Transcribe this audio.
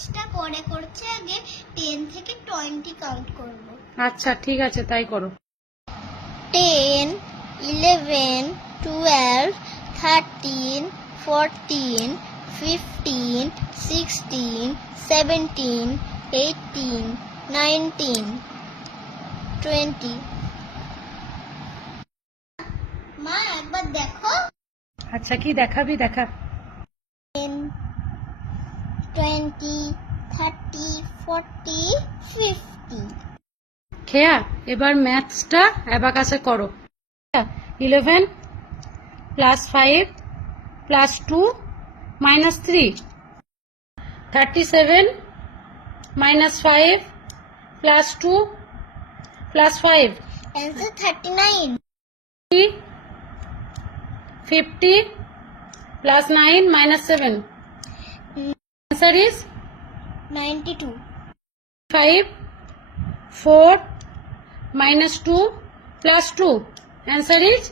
ম্যাথসটা পরে করছে, আগে 10 থেকে 20 কাউন্ট করব। আচ্ছা ঠিক আছে, তাই করো। 10, 11, 12, 13, 14, 15, 16, 17, 18, 19, 20। মা একবার দেখো। আচ্ছা কি দেখাবি, দেখা। 10, 20, 30, 40, 50। খেয়া, এবার ম্যাথসটা অ্যাবাকাসে করো। 11 plus 5 plus 2 minus 3, 37 minus 5 plus 2 plus 5, Answer 39. 50 plus 9 minus 7. Answer is 92. 5, 4 minus 2 plus 2. Answer is